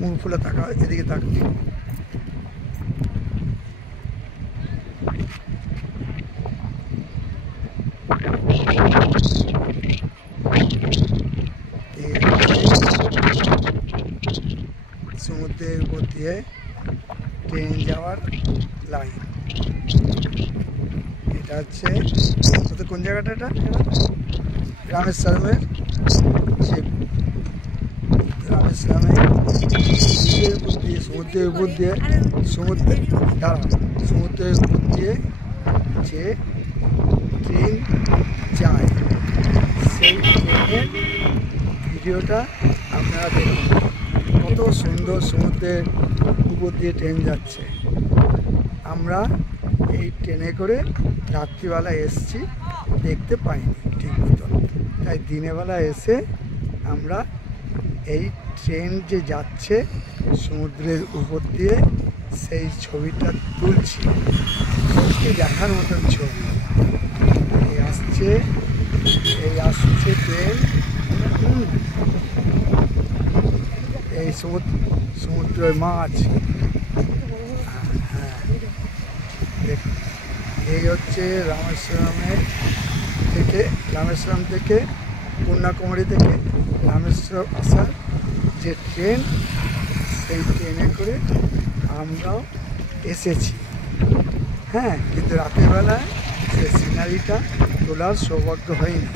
মুখ ফুলে তাকা, এদিকে তাকা। সমুদ্রের উপর দিয়ে ট্রেন যাওয়ার লাইন। এটা হচ্ছে কোন জায়গাটা? এটা রামেশ্বরমের, রামেশ্বরমের সমুদ্রের উপর দিয়ে সমুদ্রের উপর দিয়ে যে ট্রেন যায়, সেই ট্রেনের ভিডিওটা আপনারা দেখুন। কত সুন্দর সমুদ্রের উপর দিয়ে ট্রেন যাচ্ছে। আমরা এই ট্রেনে করে রাত্রিবেলা এসছি, দেখতে পাইনি ঠিক মতো, তাই দিনেরবেলা এসে আমরা এই ট্রেন যে যাচ্ছে সমুদ্রের উপর দিয়ে সেই ছবিটা তুলছি। সত্যি দেখার মতন ছবি। এই আসছে ট্রেন। এই সমুদ্রের মাছ। হ্যাঁ, এই হচ্ছে রামেশ্বরম থেকে কন্যাকুমারী থেকে রামেশ্বরম আসার যে ট্রেন, সেই ট্রেনে করে আমরাও এসেছি। হ্যাঁ, কিন্তু রাতের বেলায় সেই সিনারিটা তোলার সৌভাগ্য হয়নি,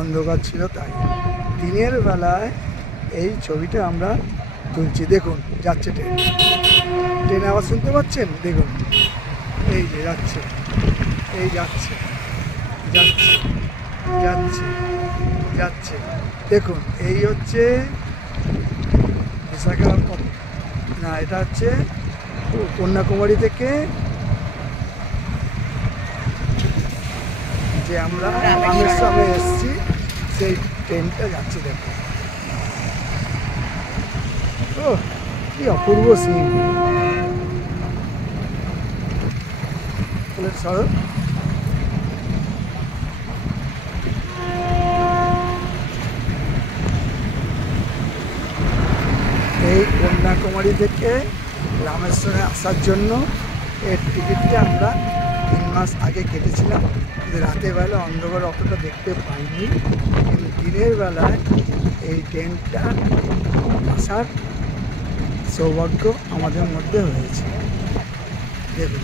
অন্ধকার ছিল তাই। দিনের বেলায় এই ছবিটা আমরা তুলছি। দেখুন যাচ্ছে ট্রেন আওয়াজ শুনতে পাচ্ছেন? দেখুন এই যে যাচ্ছে, এই যাচ্ছে যাচ্ছে যাচ্ছে যাচ্ছে। দেখুন এই হচ্ছে বিশাখাপত্তনম, না এটা হচ্ছে কন্যাকুমারী থেকে যে আমরা রামেশ্বরমে এসেছি, সেই ট্রেনটা যাচ্ছে। দেখুন ও কি অপূর্ব সিন। সরো এই কন্যাকুমারী থেকে রামেশ্বরে আসার জন্য এর টিকিটটা আমরা 3 মাস আগে কেটেছিলাম। কিন্তু রাতের বেলা অন্ধকার অতটা দেখতে পাইনি, কিন্তু দিনের বেলায় এই ট্রেনটা আসার সৌভাগ্য আমাদের মধ্যে হয়েছে। দেখুন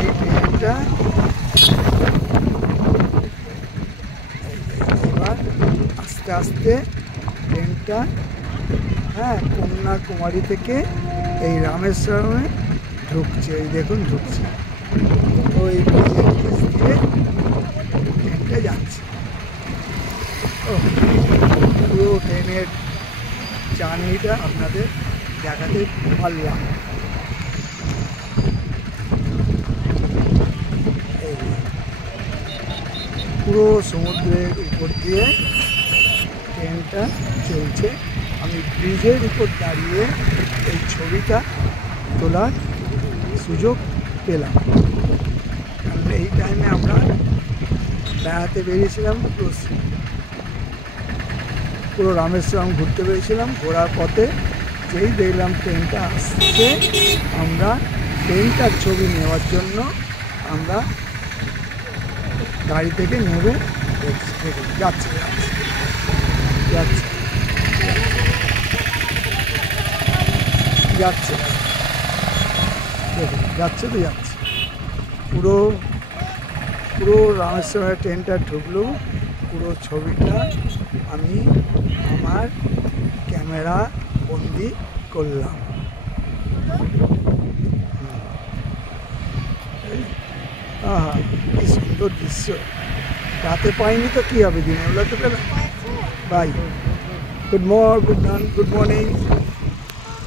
এই ট্রেনটা এবার আস্তে আস্তে ট্রেনটা কন্যাকুমারী থেকে এই রামেশ্বরমে ঢুকছে। এই দেখুন ঢুকছে, ওই দিয়ে ট্রেনটা যাচ্ছে। পুরো ট্রেনের জার্নিটা আপনাদের দেখাতে পারলাম। পুরো সমুদ্রের উপর দিয়ে ট্রেনটা চলছে। আমি ব্রিজের উপর দাঁড়িয়ে এই ছবিটা তোলার সুযোগ পেলাম। কারণ এই টাইমে আমরা বেড়াতে বেরিয়েছিলাম, পুরো রামেশ্বরম ঘুরতে পেরেছিলাম। ঘোরার পথে যেই দেখলাম ট্রেনটা আসছে, আমরা ট্রেনটার ছবি নেওয়ার জন্য আমরা গাড়ি থেকে নেমে যাচ্ছে যাচ্ছে যাচ্ছে দেখুন যাচ্ছে তো যাচ্ছে। পুরো রামেশ্বরের ট্রেনটা ঢুকলো। পুরো ছবিটা আমি আমার ক্যামেরা বন্দি করলাম। আহা কি সুন্দর দৃশ্য। রাতে পাইনি তো কী হবে, দিনের বেলা তো পেলাম। Bye, good morning.